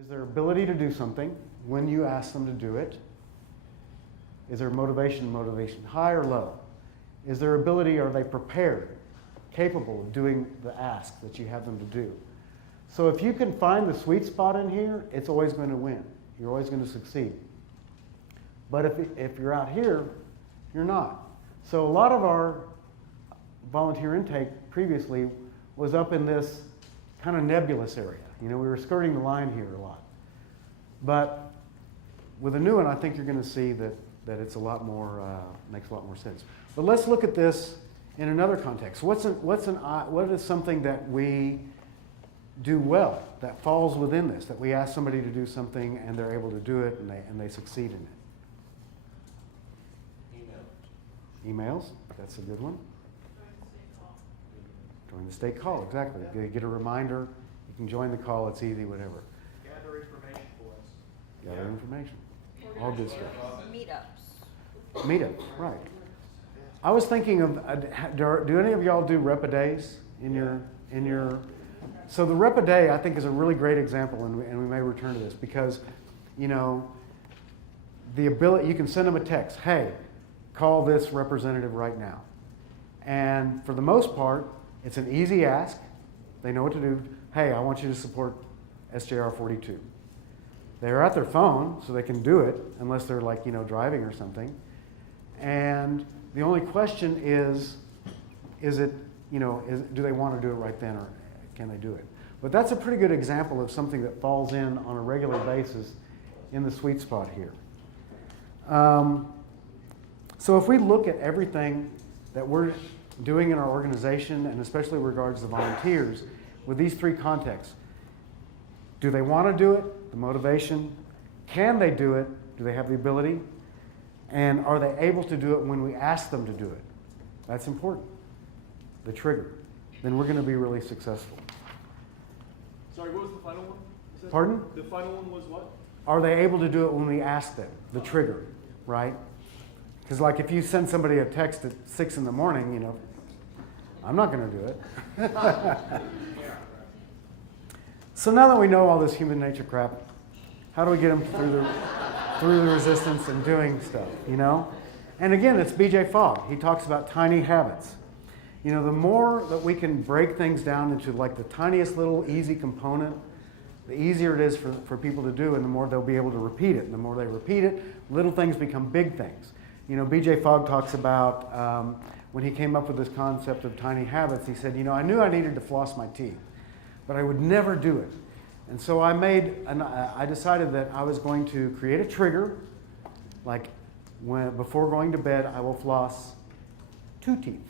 Is their ability to do something when you ask them to do it? Is their motivation high or low? Is their ability, are they prepared, capable of doing the ask that you have them to do? So if you can find the sweet spot in here, it's always going to win. You're always going to succeed. But if you're out here, you're not. So a lot of our volunteer intake previously was up in this kind of nebulous area. You know, we were skirting the line here a lot. But with a new one, I think you're going to see that it's a lot more, makes a lot more sense. But let's look at this in another context. What is something that we do well, that falls within this, that we ask somebody to do something and they're able to do it and they succeed in it? Emails, that's a good one. Join the state call, exactly. You get a reminder, you can join the call, it's easy, whatever. Gather information for us. Gather information. All good stuff. Meetups. Meetups, right. I was thinking of, do any of y'all do rep-a-days in your, so the rep-a-day I think is a really great example, and we may return to this, because, you know, the ability, you can send them a text, hey, call this representative right now. And for the most part, it's an easy ask. They know what to do. Hey, I want you to support SJR 42. They're at their phone, so they can do it, unless they're like, you know, driving or something. And the only question is it, you know, do they want to do it right then, or can they do it? But that's a pretty good example of something that falls in on a regular basis in the sweet spot here. So if we look at everything that we're doing in our organization, and especially in regards to volunteers, with these three contexts, do they want to do it? The motivation. Can they do it? Do they have the ability? And are they able to do it when we ask them to do it? That's important. The trigger. Then we're going to be really successful. Sorry, what was the final one? Pardon? The final one was what? Are they able to do it when we ask them? The trigger, right? Because like if you send somebody a text at 6 in the morning, you know, I'm not going to do it. So now that we know all this human nature crap, how do we get them through the resistance and doing stuff, you know? And again, it's B.J. Fogg. He talks about tiny habits. You know, the more that we can break things down into like the tiniest little easy component, the easier it is for people to do, and the more they'll be able to repeat it. And the more they repeat it, little things become big things. You know, B.J. Fogg talks about when he came up with this concept of tiny habits, he said, you know, I knew I needed to floss my teeth, but I would never do it. And so I decided that I was going to create a trigger, like before going to bed, I will floss 2 teeth.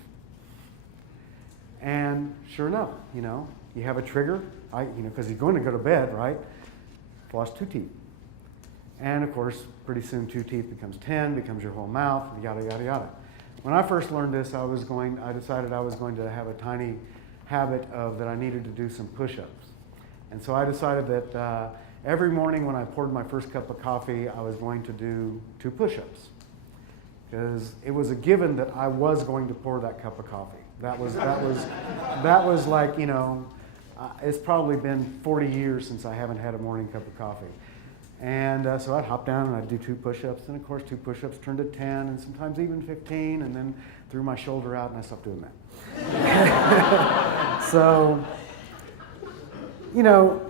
And sure enough, you know, you have a trigger, because you're going to go to bed, right? Floss 2 teeth. And of course, pretty soon 2 teeth becomes 10, becomes your whole mouth, yada, yada, yada. When I first learned this, I decided I was going to have a tiny habit that I needed to do some push-ups. And so I decided that every morning when I poured my first cup of coffee, I was going to do 2 push-ups. Because it was a given that I was going to pour that cup of coffee. That was like, you know, it's probably been 40 years since I haven't had a morning cup of coffee. And so I'd hop down and I'd do 2 push-ups. And of course, 2 push-ups turned to 10 and sometimes even 15. And then threw my shoulder out and I stopped doing that. So, you know,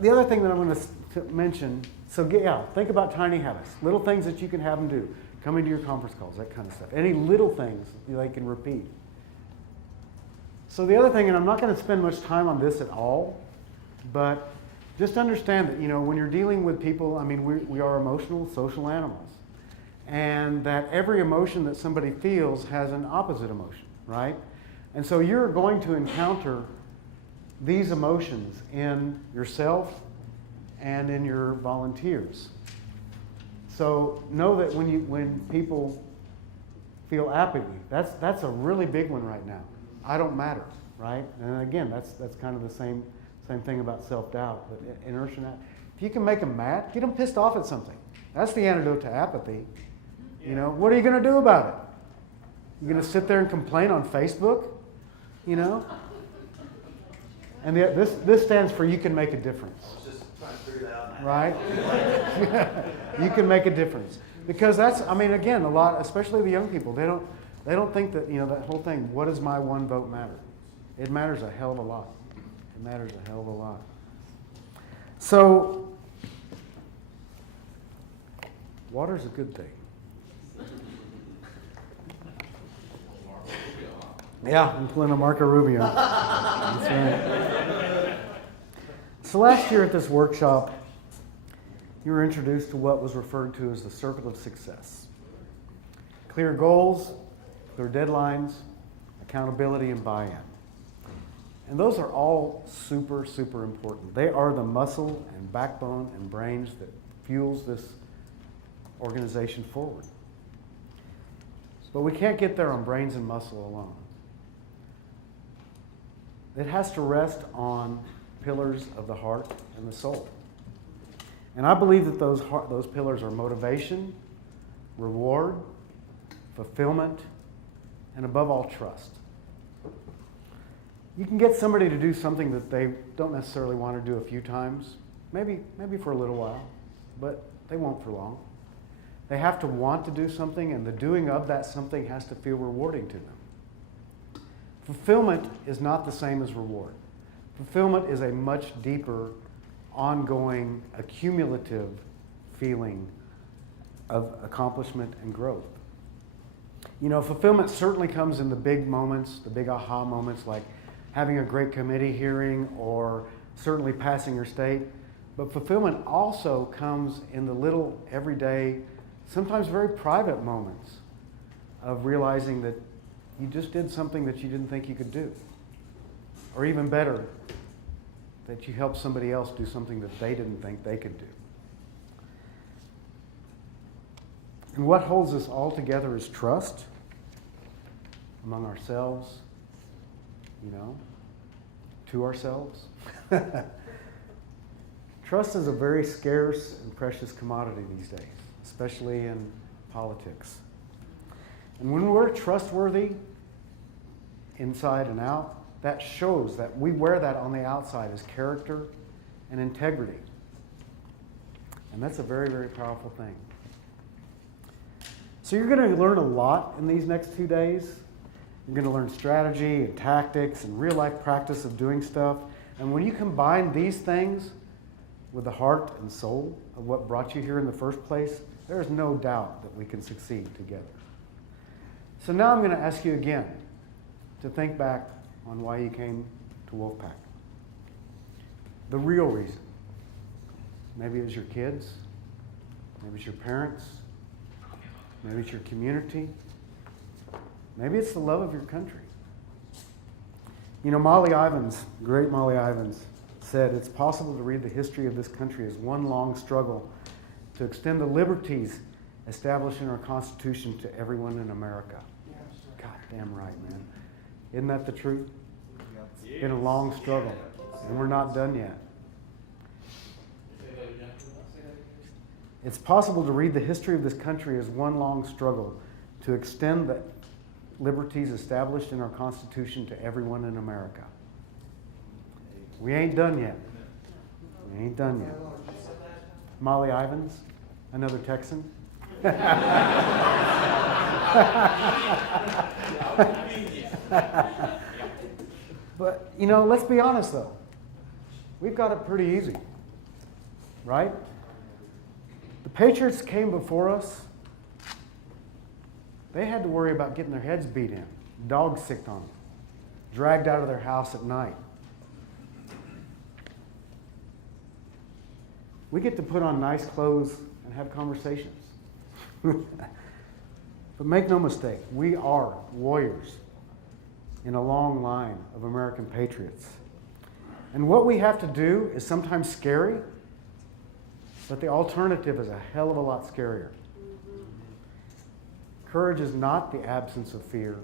the other thing that I'm going to mention, so yeah, think about tiny habits. Little things that you can have them do. Coming to your conference calls, that kind of stuff. Any little things they can repeat. So the other thing, and I'm not going to spend much time on this at all, but just understand that, you know, when you're dealing with people, I mean, we are emotional, social animals. And that every emotion that somebody feels has an opposite emotion, right? And so you're going to encounter these emotions in yourself and in your volunteers. So know that when people feel apathy, that's a really big one right now. I don't matter, right? And again, that's kind of the same thing about self-doubt, but inertia. If you can make them mad, get them pissed off at something. That's the antidote to apathy. You know, what are you going to do about it? You're going to sit there and complain on Facebook, you know? And this stands for you can make a difference. I was just trying to figure that out. Right? You can make a difference. Because that's, I mean, again, a lot, especially the young people, they don't think that, that whole thing, what does my one vote matter? It matters a hell of a lot. It matters a hell of a lot. So, water's a good thing. Yeah, I'm pulling a Marco Rubio. That's right. So last year at this workshop, you were introduced to what was referred to as the circle of success. Clear goals, clear deadlines, accountability, and buy-in. And those are all super, super important. They are the muscle and backbone and brains that fuels this organization forward. But we can't get there on brains and muscle alone. It has to rest on pillars of the heart and the soul. And I believe that those pillars are motivation, reward, fulfillment, and above all, trust. You can get somebody to do something that they don't necessarily want to do a few times, maybe for a little while, but they won't for long. They have to want to do something, and the doing of that something has to feel rewarding to them. Fulfillment is not the same as reward. Fulfillment is a much deeper, ongoing, accumulative feeling of accomplishment and growth. Fulfillment certainly comes in the big moments, the big aha moments, like having a great committee hearing or certainly passing your state. But fulfillment also comes in the little, everyday, sometimes very private moments of realizing that you just did something that you didn't think you could do. Or even better, that you helped somebody else do something that they didn't think they could do. And what holds us all together is trust among ourselves, to ourselves. Trust is a very scarce and precious commodity these days, especially in politics. And when we're trustworthy inside and out, that shows that we wear that on the outside as character and integrity. And that's a very, very powerful thing. So you're going to learn a lot in these next 2 days. You're going to learn strategy and tactics and real-life practice of doing stuff. And when you combine these things with the heart and soul of what brought you here in the first place, there's no doubt that we can succeed together. So now I'm going to ask you again to think back on why you came to Wolfpack. The real reason. Maybe it was your kids. Maybe it's your parents. Maybe it's your community. Maybe it's the love of your country. Molly Ivins, great Molly Ivins, said it's possible to read the history of this country as one long struggle to extend the liberties established in our Constitution to everyone in America. God damn right, man. Isn't that the truth? It's been a long struggle, and we're not done yet. It's possible to read the history of this country as one long struggle to extend the liberties established in our Constitution to everyone in America. We ain't done yet. We ain't done yet. Molly Ivins, another Texan. But, let's be honest though. We've got it pretty easy, right? The Patriots came before us. They had to worry about getting their heads beat in, dogs sicked on them, dragged out of their house at night. We get to put on nice clothes and have conversations. But make no mistake, we are warriors in a long line of American patriots. And what we have to do is sometimes scary, but the alternative is a hell of a lot scarier. Courage is not the absence of fear.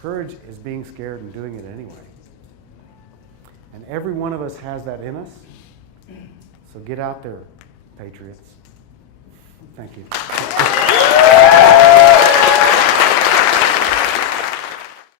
Courage is being scared and doing it anyway. And every one of us has that in us. So get out there, patriots. Thank you.